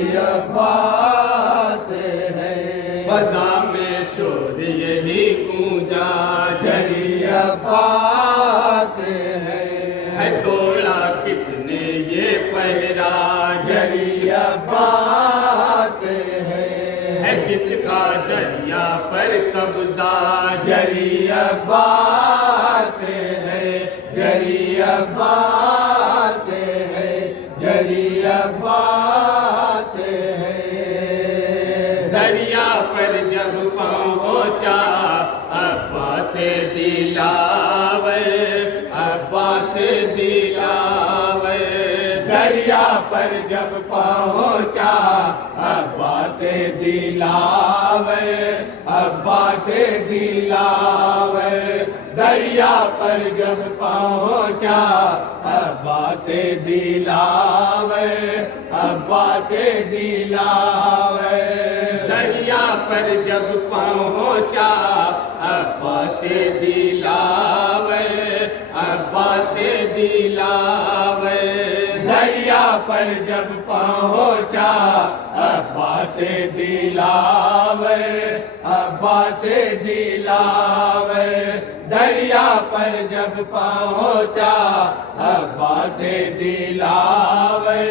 جری عباس ہے، فضا میں شور یہی گونجا جری عباس ہے، توڑا کس نے یہ پہرا جری عباس ہے، کس کا دریا پر قبضہ جری عباس ہے، جری عباس ہے، جری عباس ہے۔ دریا پر جب پہنچا عباس دلاور، عباس دلاور، دریا پر جب پہنچا عباس دلاور، عباس دلاور، دریا پر جب پہنچا عباس دلاور، عباس دلاور، دریا پر جب پہنچا عباس دلاور، عباس دلاور، دریا پر جب پہنچا عباس دلاور، عباس دلاور، دریا پر جب پہنچا عباس دلاور،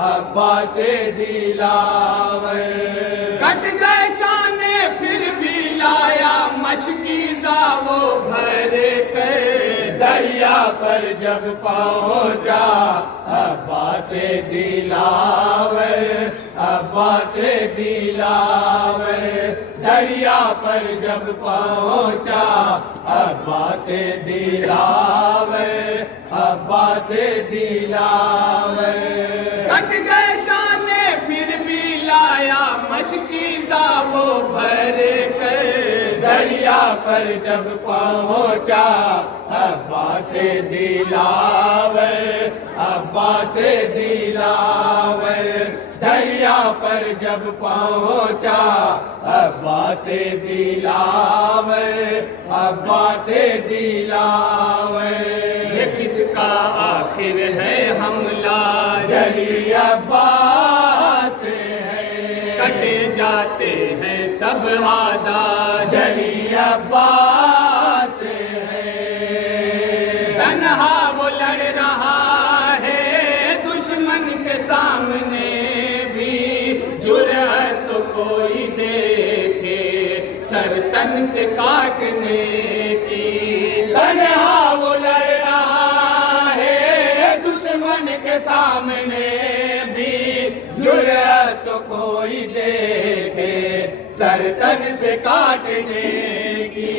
عباس دلاور، کٹ گئے شانے پھر بھی لایا مشکیزہ وہ بھر کر، دریا پر جب پہنچا عباس دلاور، عباس دلاور، دریا پر جب پہنچا عباس دلاور، عباس دلاور، کٹ گئے شانے پھر بھی لایا مشکیزہ وہ بھر کر، دریا پر جب پہنچا عباس دلاور، عباس دلاور، دریا پر جب پہنچا عباس دلاور، عباس دلاور، یہ کس کا آخر ہے حملہ جری عباس ہے، کٹے جاتے ہیں سب عادات جری عباس ہے، تنہا وہ لڑ رہا ہے دشمن کے سامنے بھی، جرأت تو کوئی دیکھے سر تن سے کاٹنے کی، تنہا وہ لڑ رہا ہے دشمن کے سامنے بھی، جرأت تو کوئی دیکھے سر تن سے کاٹنے کی،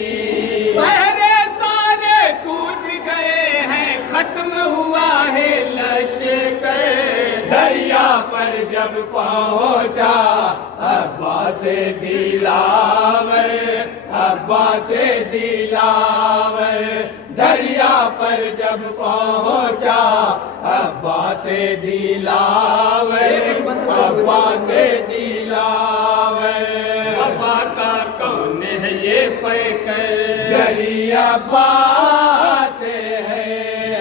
پہرے سارے ٹوٹ گئے ہیں ختم ہوا ہے لشکر، دریا پر جب پہنچا عباس دلاور، عباس دلاور، دریا پر جب پہنچا عباس دلاور، عباس دلاور، وفا کا کون ہے یہ پیکر، جری عباس ہے،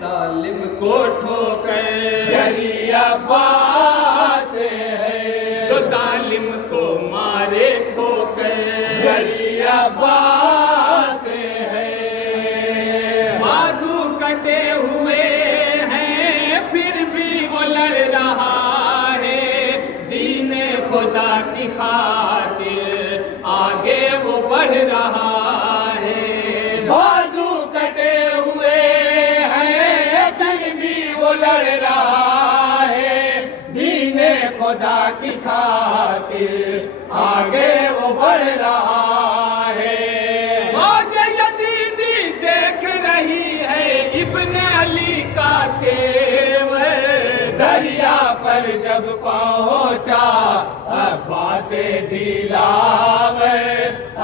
ظالم کو ٹھوکر، جری عباس ہے، جو ظالم کو مارے ٹھوکر، جری عباس ہے، بازو کٹے ہوئے ہیں پھر بھی وہ لڑ رہا ہے، دین خدا کی خاطر آگے وہ بڑھ رہا ہے، بازو کٹے ہوئے ہیں پھر بھی وہ لڑ رہا ہے، دین خدا کی خاطر آگے وہ بڑھ رہا ہے، فوج یزیدی دیکھ رہی ہے ابن علی کا تیور، دریا پر جب پہنچا عباس دلاور،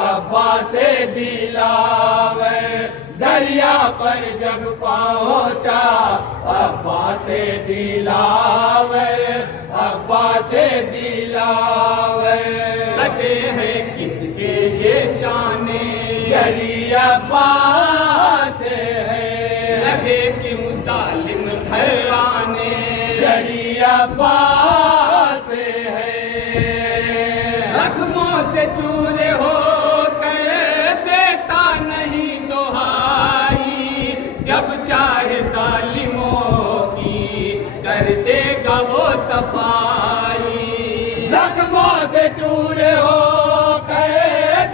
عباس دلاور، دریا پر جب پہنچا عباس دلاور، عباس دلاور، کٹے ہیں کس کے یہ شانے، جری عباس ہے، لگے کیوں ظالم تھرانے، جری عباس صفائی، زخموں سے چور ہو کر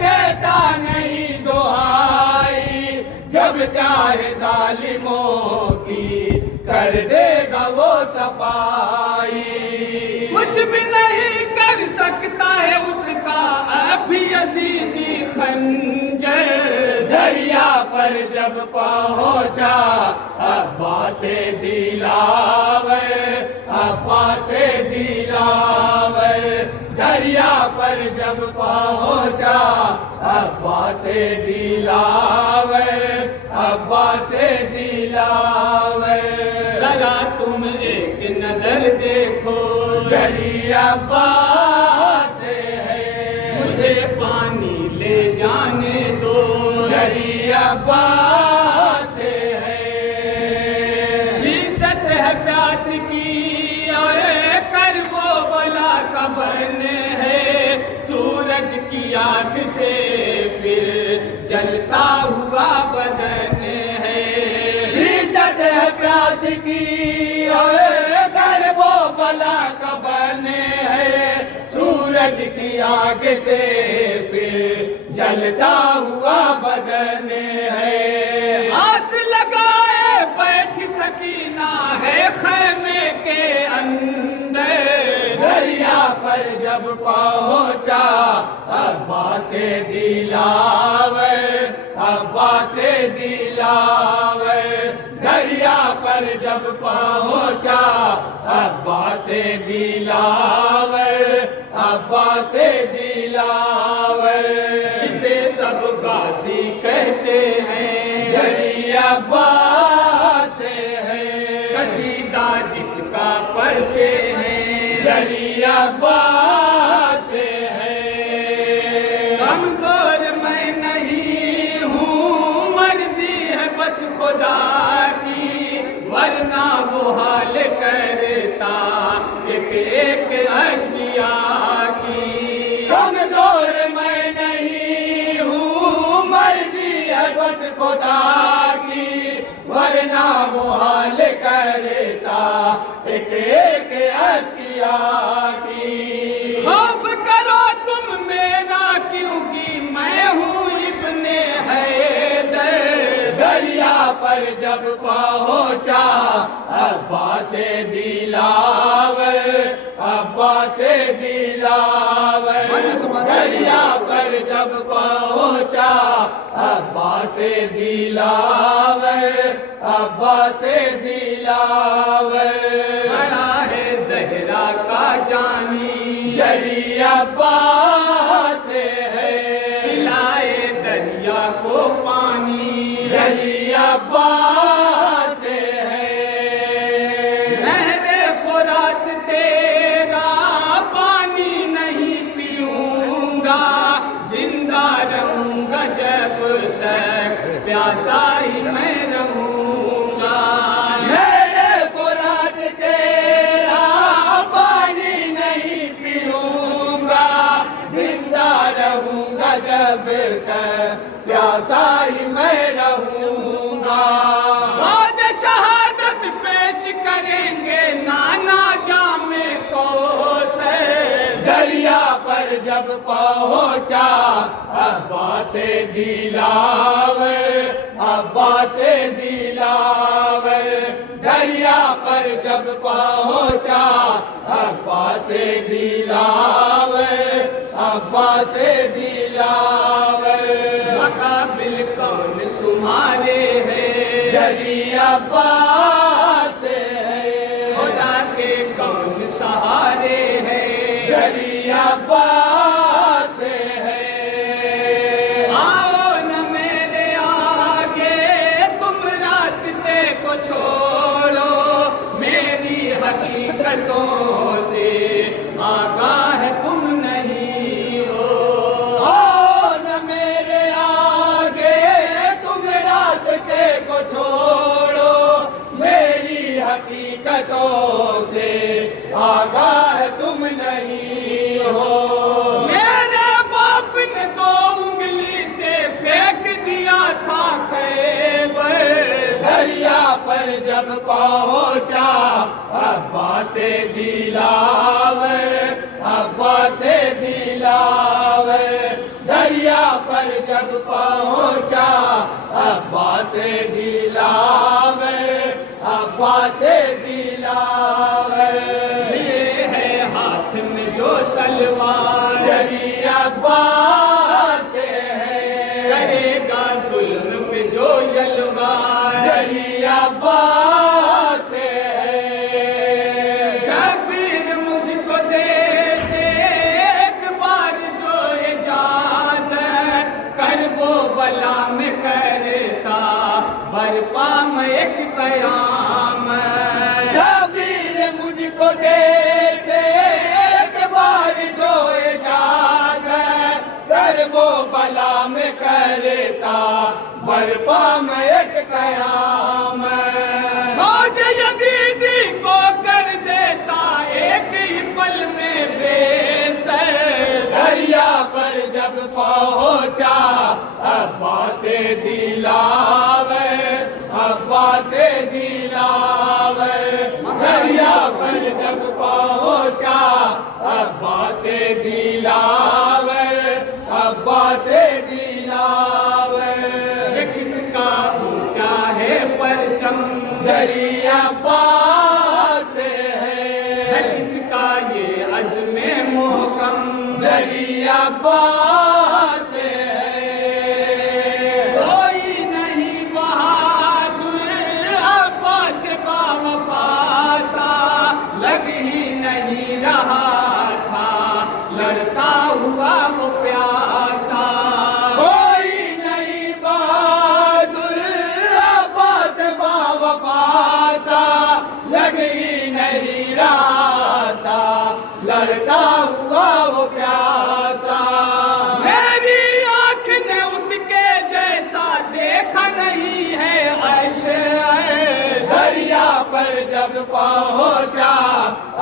دیتا نہیں دعائی، جب چاہے ظالموں کی کر دے گا وہ صفائی، کچھ بھی نہیں کر سکتا ہے اس کا اب بھی یزیدی خنجر، دریا پر جب پہنچا عباس دلاور، عباس دلاور، دریا پر جب پہنچا عباس دلاور، عباس دلاور، ذرا تم ایک نظر دیکھو جری عباس ہے، مجھے پانی لے جانے دو، جری عباس ہے، شدت ہے پیاس کی اور کرب و بلا کا بنے ہے، سورج کی آگ سے پھر جلتا ہوا بدن ہے، شدت ہے پیاس کی اور گرب و بلا کا بنے ہے، سورج کی آگ سے پھر جلتا ہوا بدن ہے، آس لگائے بیٹھ سکینہ ہے خیمے کے اندر، دریا پر جب پہنچا عباس دلاور، عباس دلاور، دریا پر جب پہنچا عباس دلاور، عباس دلاور، جسے سب غازی کہتے ہیں، جری عباس ہے، قصیدہ جس کا پڑھتے ہیں، جری عباس ہے، کمزور میں نہیں ہوں، مرضی ہے بس خدا کی، ورنہ وہ حال کرتا ایک ایک اشقیاء کی، کمزور میں نہیں ہوں، مرضی ہے بس خدا کی، ورنہ وہ حال کرتا ایک ایک اشقیاء کی، خوف کرو تم میرا کیونکہ میں ہوں ابن حیدر، دریا پر جب پہنچا عباس دلاور، عباس دلاور، دریا پر جب پہنچا عباس دلاور، عباس دلاور، کھڑا ہے زہرا کا جانی، جری عباس ہے، پلائے دریا کو پانی، جری عباس ہے، نہر فرات تیرا پانی نہیں پیوں گا، زندہ رہوں گا جب تک پیاسا ہی میں رہوں گا، میرے فرات تیرا پانی نہیں پیوں گا، زندہ رہوں گا جب تک پیاسا ہی میں رہوں گا، بعد شہادت پیش کریں گے نانا جام کوثر، دریا پر جب پہنچا عباس دلاور، عباس دلاور، دریا پر جب پہنچا عباس دلاور، عباس دلاور، مقابل کون تمہارے ہے، جری عباس ہے، خدا کے کون سہارے ہے، جری عباس ہے، آؤ نہ میرے آگے تم راستے کو چھوڑو، میری حقیقتوں سے آگاہ تم نہیں ہو، آؤ نہ میرے آگے تم راستے کو چھوڑو، میری حقیقتوں سے آگاہ تم نہیں ہو، میرے باپ نے دو انگلی سے پھینک دیا تھا خیبر، دریا پر جب پہنچا عباس دلاور عباس دلاور دریا پر جب پہنچا عباس دلاور عباس دلاور یہ ہے ہاتھ میں جو تلوار جلی عباس ہے کرے گا ظلم پہ جو یلغار جلی عباس ہے شبیر مجھ کو دے دے ایک بار جو اجازت کرب و بلا میں کرتا برپا میں ایک قیامت شبیر مجھ کو دے دے ایک بار جو اجازت کرب و بلا میں کرتا برپا میں ایک قیامت موج یزیدی کو کر دیتا ایک ہی پل میں بے سر دریا پر جب پہنچا عباس دلاور عباس دلاور دریا پر جب پہنچا عباس دلاور عباس دلاور یہ کس کا اونچا ہے پرچم جری عباس ہے ہے کس کا یہ عزم محکم جری عباس ہے کوئی نہیں بہادر عباس باوفاسا لگ ہی نہیں رہا تھا لڑتا ہوا وہ پیاسا کوئی نہیں بہادر عباس باوفاسا لگ ہی نہیں رہا تھا لڑتا ہوا وہ پیاسا میری آنکھ نے اس کے جیسا دیکھا نہیں ہے اشعر دریا پر جب پہنچا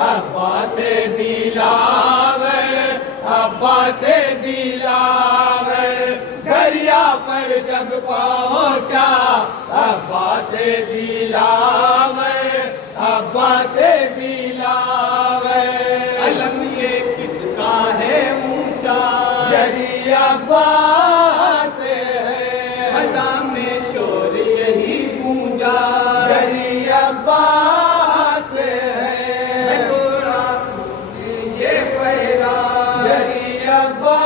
عباس دلاور عباس دلاور دریا پر جب پہنچا عباس دلاور عباس دلاور علم یہ کس کا ہے اونچا جلی عباس ہے فضا میں شور یہی گونجا جلی عباس ہے گورا یہ پہرا جلی عباس